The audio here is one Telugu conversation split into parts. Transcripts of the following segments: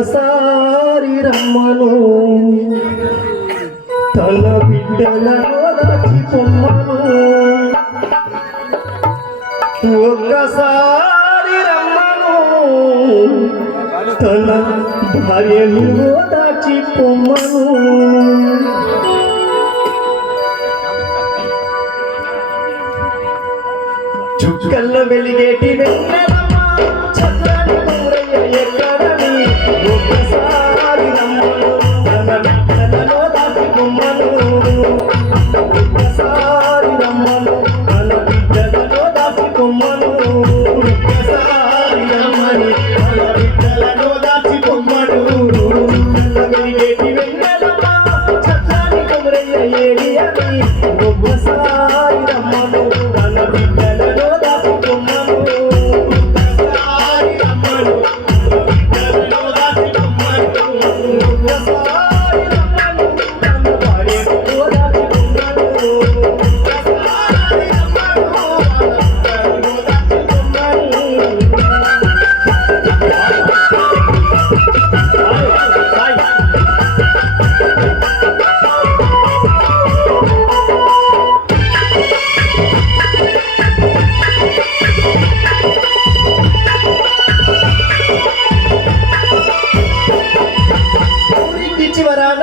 ఒక్కసారి రమ్మను తన బిడ్డలను దాచి పొమ్మను ఒక్కసారి రమ్మను తన భార్యను దాచి పొమ్మను చుక్కల్ల వెలిగేటి వెన్నెలమ్మా చక్కని ఊరయ్య ఎక్కడని ఒక్కసారి రమ్మను తన బిడ్డలలో దాచి పొమ్మను ఒక్కసారి రమ్మను తన బిడ్డలలో దాచి పొమ్మను ఒక్కసారి రమ్మని తన బిడ్డలలో దాచి పొమ్మను చుక్కల్ల వెలిగేటి వెన్నెలమ్మా చక్కని ఊరయ్య ఏడియని ఒక్కసారి రమ్మను తన బిడ్డలలో చివరాన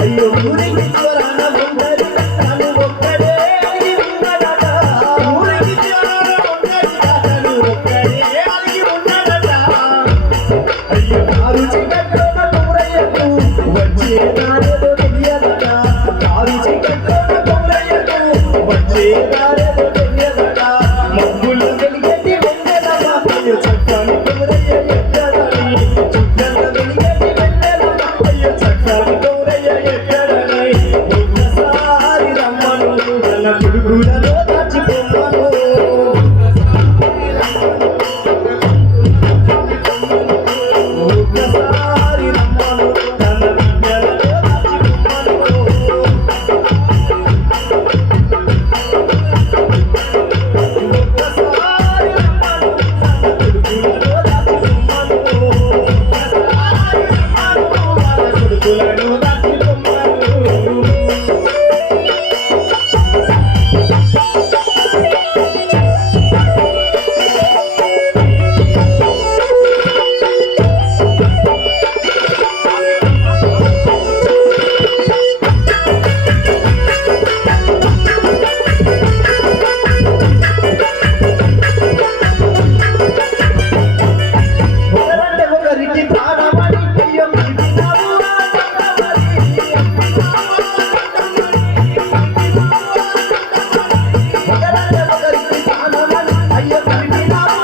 అయ్యో ఊరికి చివరాన ఒంటరి తను ఒక్కడే అలిగి ఉన్నదట ఊరికి చివరాన ఒంటరి తను ఒక్కడే అలిగి ఉన్నదట అయ్యో కారు చీకట్లోన ఊరయ్యకు వచ్చే దారేదో తెలియదట కారు చీకట్లోన ఊరయ్యకు వచ్చే దారేదో తెలియదట మబ్బులు వెలిగేటి వెన్నెలమ్మ అయ్యో చక్కని ఊరయ్య ఎక్కడని చుక్కల వెలిగేటి వెన్నెలమ్మ అయ్యో చక్కని ఊరయ్య ఎక్కడని ఒక్కసారి రమ్మను తన కొడుకులలో దాచి పొమ్మను ఒక్కసారి రమ్మను తన బిడ్డలలో దాచి పొమ్మను ఒక్కసారి రమ్మను తన కొడుకులలో దాచి పొమ్మను ఒక్కసారి రమ్మను తన కొడుకులను దాచి పొమ్మను ఒకరంటే ఒకరికి ప్రాణమని అయ్యో పిలిచినావు ఒకరంటే ఒకరికి ప్రాణమని అయ్యో పిలిచినావు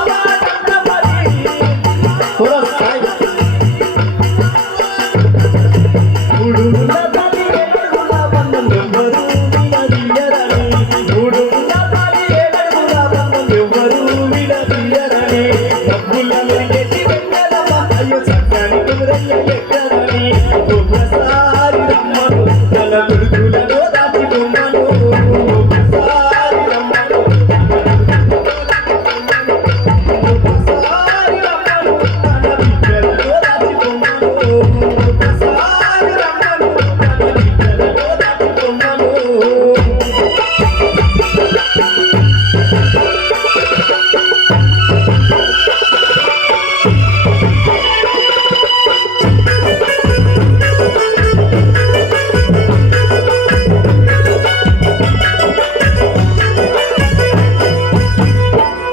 మూడున్న తల్లి ఏడుగుల బంధం ఎవ్వరూ విడదీయరని మూడున్న తల్లి ఏడుగుల బంధం ఎవ్వరూ విడదీయరని డబ్బుల వెలిగేటి వెన్నెలమ్మ అయ్యో చక్కని ఊరయ్య ఎక్కడని ఒక్కసారి రమ్మను తన కొడుకులలో దాచి పొమ్మను ఒక్కసారి రమ్మను ఒక్కసారి రమ్మను తన బిడ్డలలో దాచి పొమ్మను ఒక్కసారి రమ్మను తన బిడ్డలలో దాచి పొమ్మను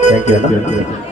థ్యాంక్ యూ అన్న